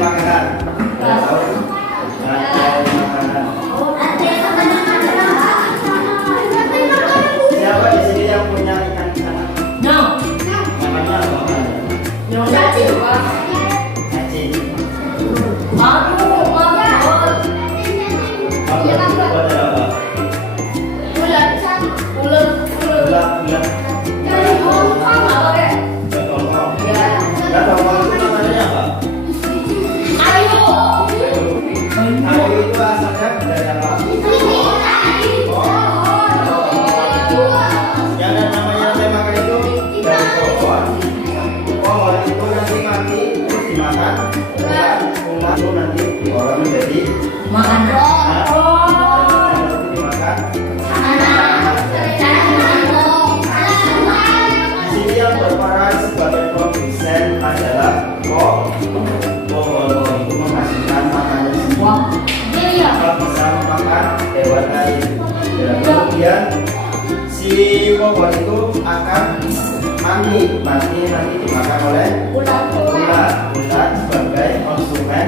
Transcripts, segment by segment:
Makanan. akan mati nanti dimakan oleh ulat sebagai konsumen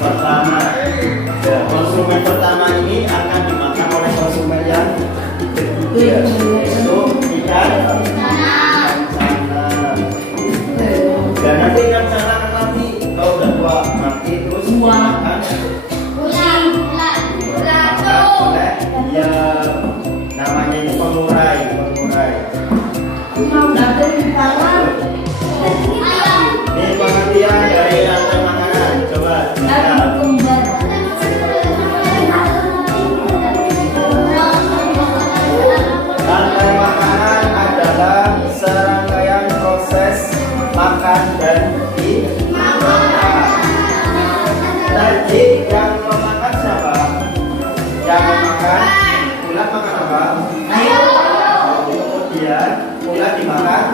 pertama. Dan konsumen pertama ini akan dimakan oleh konsumen yang kedua, yaitu ikan sana. Dan nanti ikan sana akan mati kalau udah tua, mati terus dimakan oleh ya namanya itu pengurai. Ini pengertian dari rantai makanan. Coba rantai makanan adalah serangkaian proses makan dan dimakan. Tadi yang memakan siapa? Yang memakan ulat makan apa? Kemudian ulat dimakan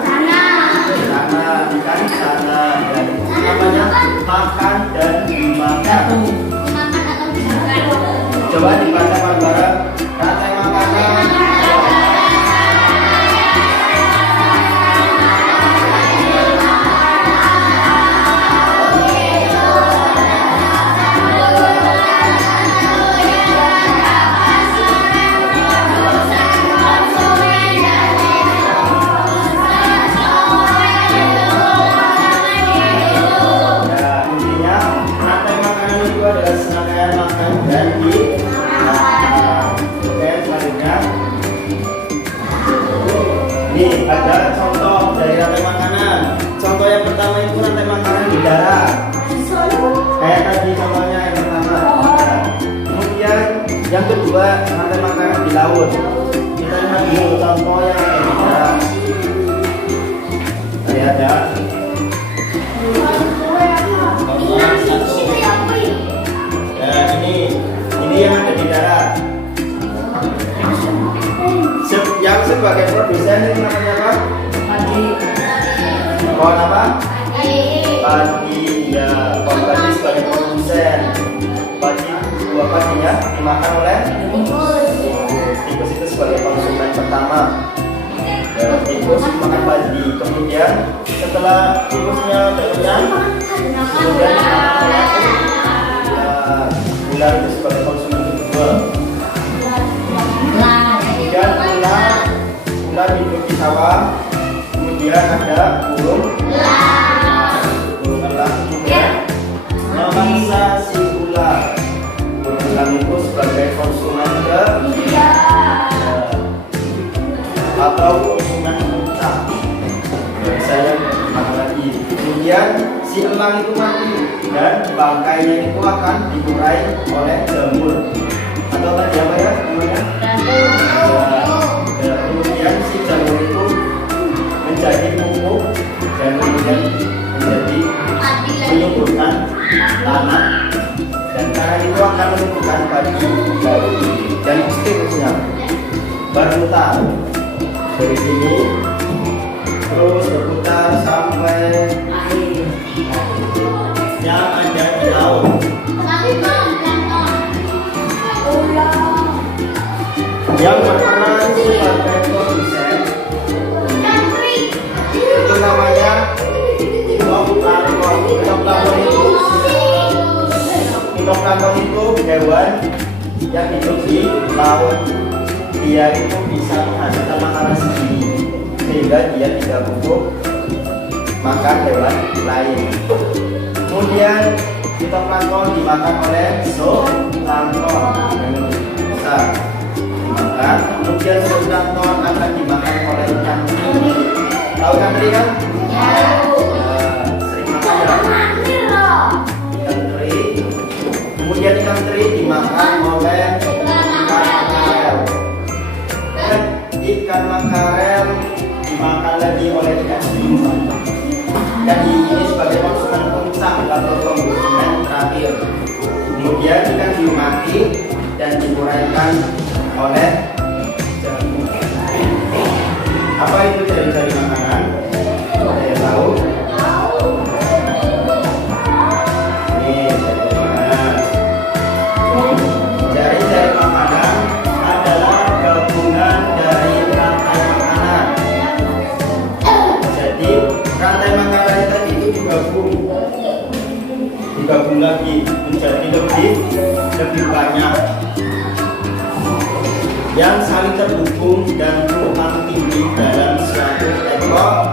sana, ikan sana, dan namanya makan dan dimakan. Coba dibaca bareng rantai makanan. Ini ada contoh dari rantai makanan. Contoh yang pertama itu rantai makanan di darat. Kayak tadi contohnya yang pertama. Kemudian yang kedua rantai makanan di laut. Kita lihat dulu contoh yang ada di darat. Lihat ya. Ya ini yang ada di darat. Yang sebagai produsen ini namanya apa? Pohon apa? Padi. Ya, pohon padi sebagai produsen. Padi, buah padinya dimakan oleh tikus itu sebagai konsumen pertama. Tikus makan padi. Kemudian setelah tikusnya kenyang, kemudian dimakan oleh ular itu sebagai konsumen kedua. Kemudian ular hidup di sawah. Kemudian ada burung elang. Kemudian memangsa si ular. Burung elang itu sebagai konsumen kedua atau konsumen puncak. Saya makan lagi. Kemudian si elang itu mati dan bangkainya itu akan diurai oleh jamur. Atau tadi apa ya namanya? Kemudian si jamur itu menjadi pupuk dan kemudian menjadi menyuburkan tanah, dan tanah itu akan menumbuhkan padi baru dan seterusnya berputar dari sini terus berputar sampai yang ada di laut. Yang berperan sebagai produsen itu namanya zooplankton. Zooplankton itu hewan yang hidup di laut. Dia itu bisa menghasilkan makanan sendiri sehingga dia tidak butuh makan hewan lain. Kemudian zooplankton dimakan oleh zooplankton yang besar. Kemudian zooplankton akan dimakan oleh ikan teri. Tahu ikan teri kan? Sering makan ya? Ikan teri. Kemudian ikan teri dimakan oleh ikan makarel. Dan ikan makarel dimakan lagi oleh ikan hiu. Dan ini sebagai konsumen puncak atau konsumen terakhir. Kemudian ikan hiu mati dan diuraikan oleh jamur. Apa itu jari-jari makanan? Ada yang tahu? Ini jari-jari makanan. Jari-jari makanan adalah gabungan dari rantai makanan digabung lagi menjadi lebih banyak yang saling terhubung dan tumpang tindih dalam suatu ekosistem.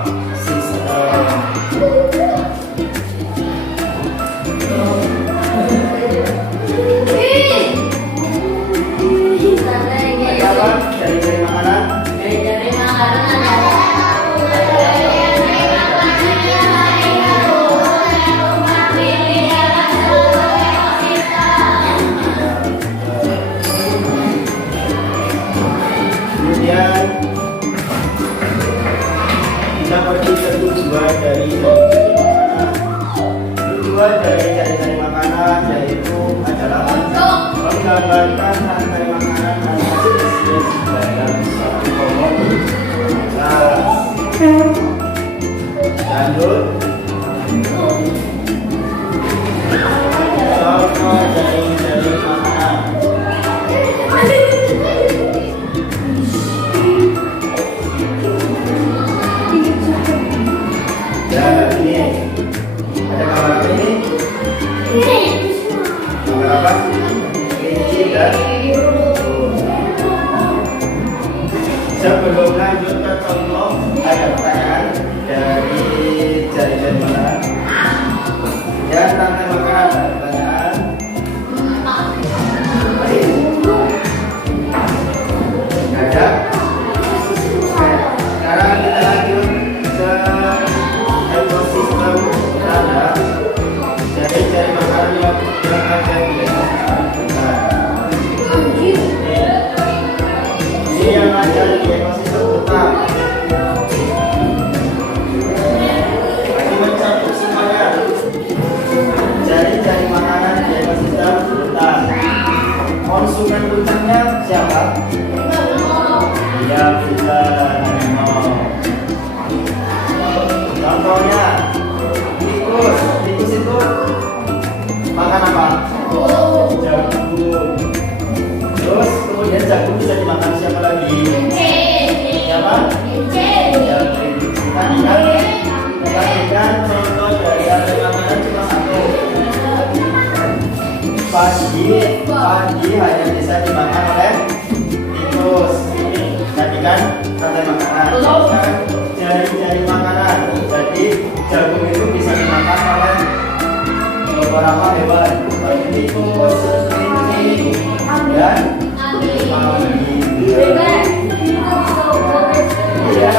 Ada apa? Dari makanan? Dari makanan kemudian kita pergi ke tujuan dari makanan yaitu adalah menggambarkan rantai makanan dan spesies dalam suatu komunitas. Lanjut, contoh dari makanan. Ya, ini ada gambar apa ini? Gambar apa? Kelinci dan sebelum lanjut ke contoh, ada pertanyaan dari jari-jari makanan. Ya, rantai makanan ada pertanyaan. Ada. Sekarang kita lanjut ke ekosistem berada. Jadi cari makanan yang ada di ekosistem. Ini yang ada di ekosistem hutan. Ini mencakup semuanya. Cari makanan di ekosistem hutan. Konsumen hutannya siapa? Ya, hutan. Contohnya tikus itu makan apa? Jagung. Terus kemudian jagung bisa dimakan siapa lagi? Siapa? Ya, tadi kan contoh dari rantai makanan cuma satu. Padi hanya bisa dimakan oleh tikus. Tadi kan rantai makanan. Sekarang jari makanan. Jadi jagung itu bisa dimakan oleh beberapa hewan seperti tikus, kelinci, dan babi. Ya,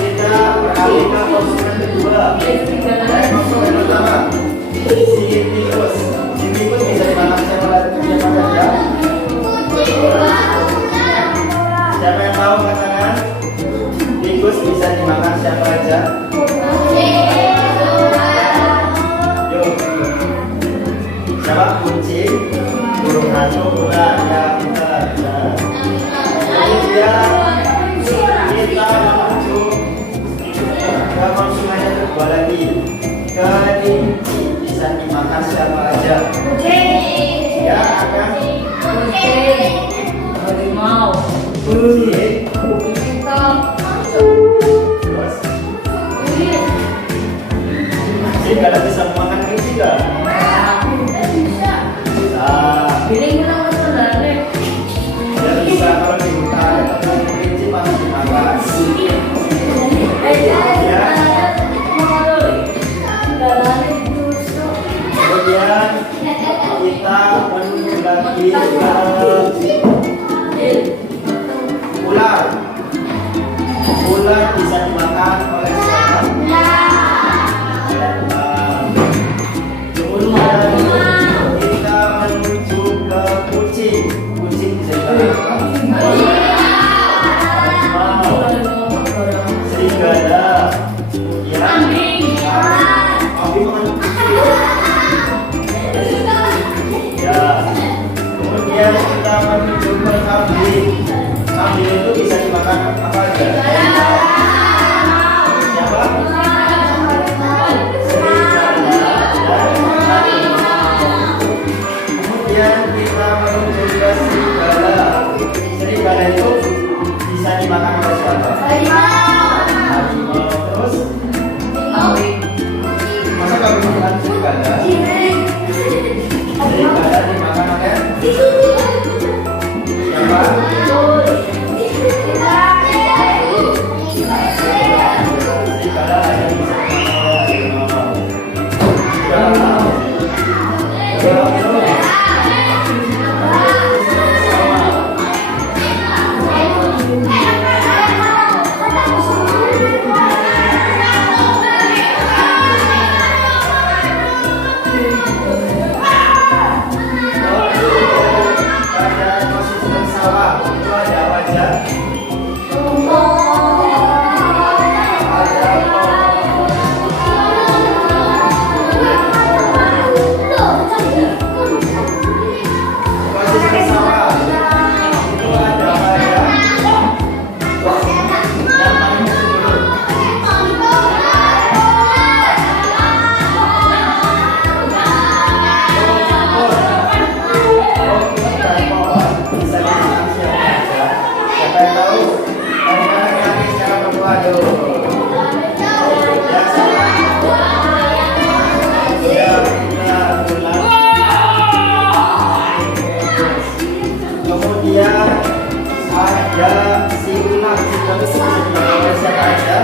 kita beralih ke konsumen kedua. Konsumen pertama, si tikus. Si tikus bisa dimakan siapa saja? Siapa yang tahu katakan? Tikus bisa dimakan siapa aja? Yuk. Siapa? Kucing, burung hantu, ular, ya, ular. Kemudian kita menuju ke konsumen yang kedua lagi. Kelinci bisa dimakan siapa aja? Ya, akan harimau, kucing. Jadi kalian bisa memakan kelinci nggak? Bisa. Ya bisa kalau di hutan kelinci pasti dimakan. Ya. Kemudian kita menuju lagi ke ular. Ular bisa dimakan oleh siapa? Ayo. Yang salah. Ya, ulang. Kemudian ada si ulang. Tapi sebelumnya siapa aja?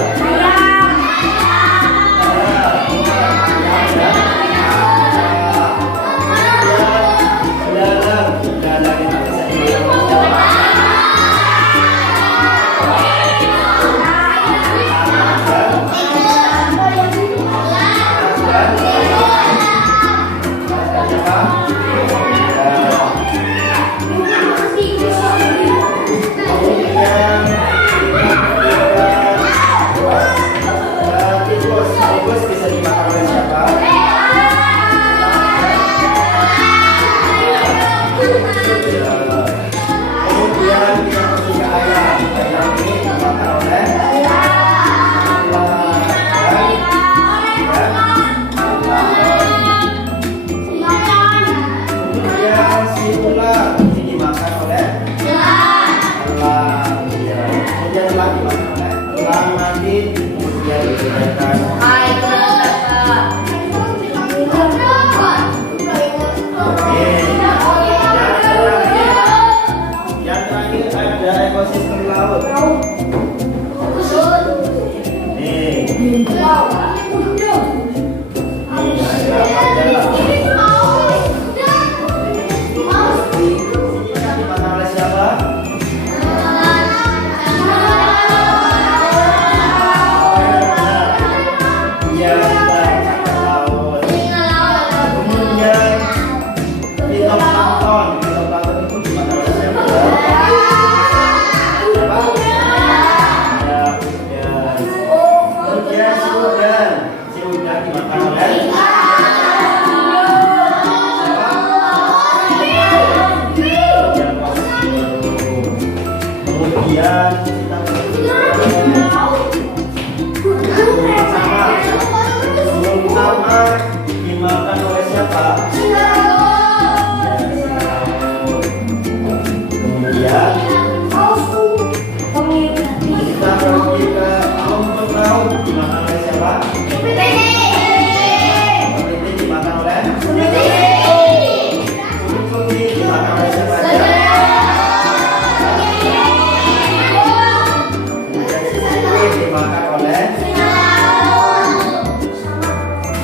Ekosistem laut. Dimakan oleh siapa? Iya, laut. Kemudian fitoplankton. Fitoplankton itu dimakan oleh siapa? Si udang dimakan oleh kemudian kita sama dimakan oleh siapa? Kemudian kita pergi ke rumput laut dimakan oleh siapa? Kepiting dimakan oleh kucing dimakan oleh siapa aja? Kemudian sisir dimakan oleh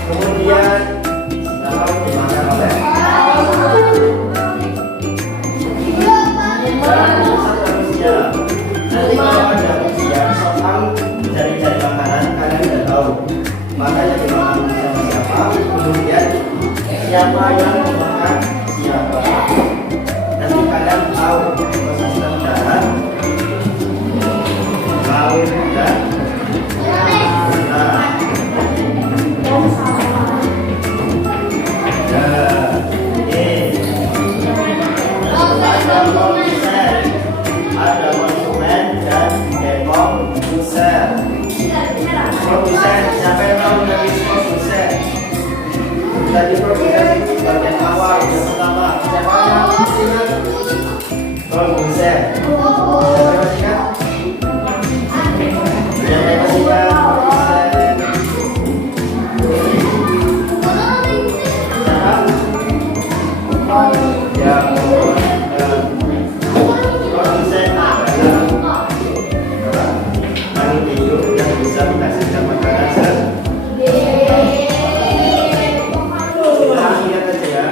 kemudian singa laut dimakan oleh dan seterusnya. Nanti kalau ada ujian soal cari-cari makanan kalian udah tahu makanya dimakan sama siapa, kemudian siapa yang dimakan siapa. Nanti kalian tahu ekosistem darat, laut dan tanah. Ada produsen, ada konsumen dan dekomposer. Produsen, siapa yang tahu dari produsen? Jadi produsen bagian awal yang pertama. Siapa yang masih ingat? Produsen. Siapa yang masih ingat? Siapa yang masih ingat? Produsen. Siapa? Ya, produsen adalah makhluk hidup yang bisa menghasilkan makanan lihat aja ya.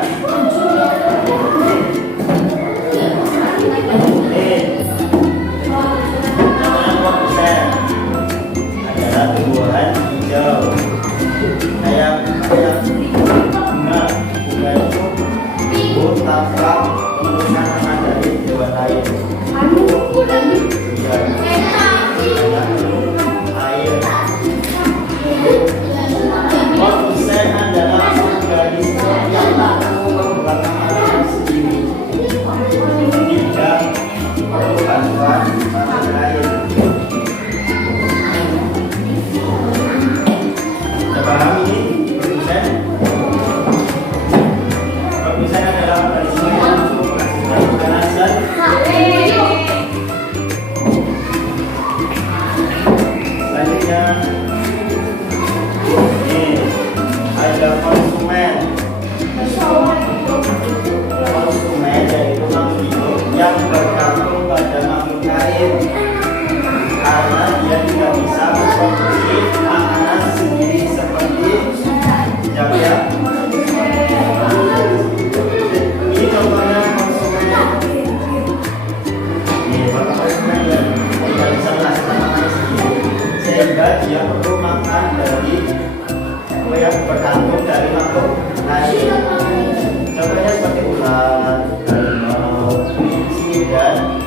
sehingga dia perlu makan dari apa ya, bergantung dari makhluk lain. Contohnya seperti ular, harimau, kelinci, dan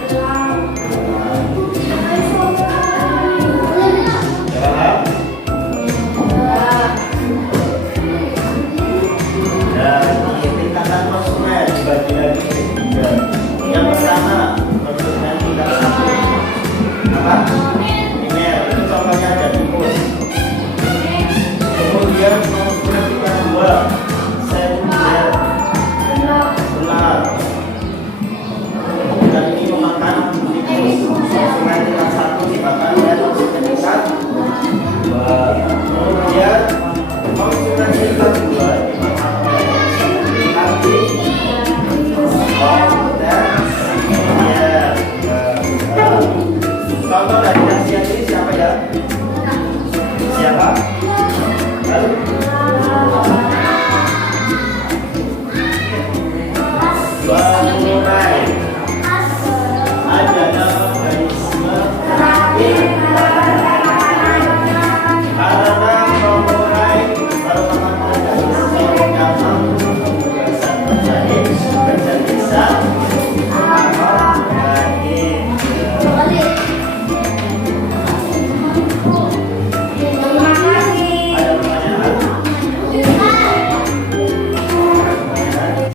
dan di tingkatan konsumen dibagi lagi menjadi tiga. Yang pertama, konsumen tingkat satu apa? Primer, itu contohnya ada tikus. Kemudian konsumen tingkat dua, sekunder, ular. Dan ini memakan tikus. Konsumen tingkat satu dimakan oleh konsumen tingkat dua. Kemudian konsumen tingkat dua dimakan oleh konsumen tingkat tiga. Contoh dari nasihat ini siapa ya? Siapa?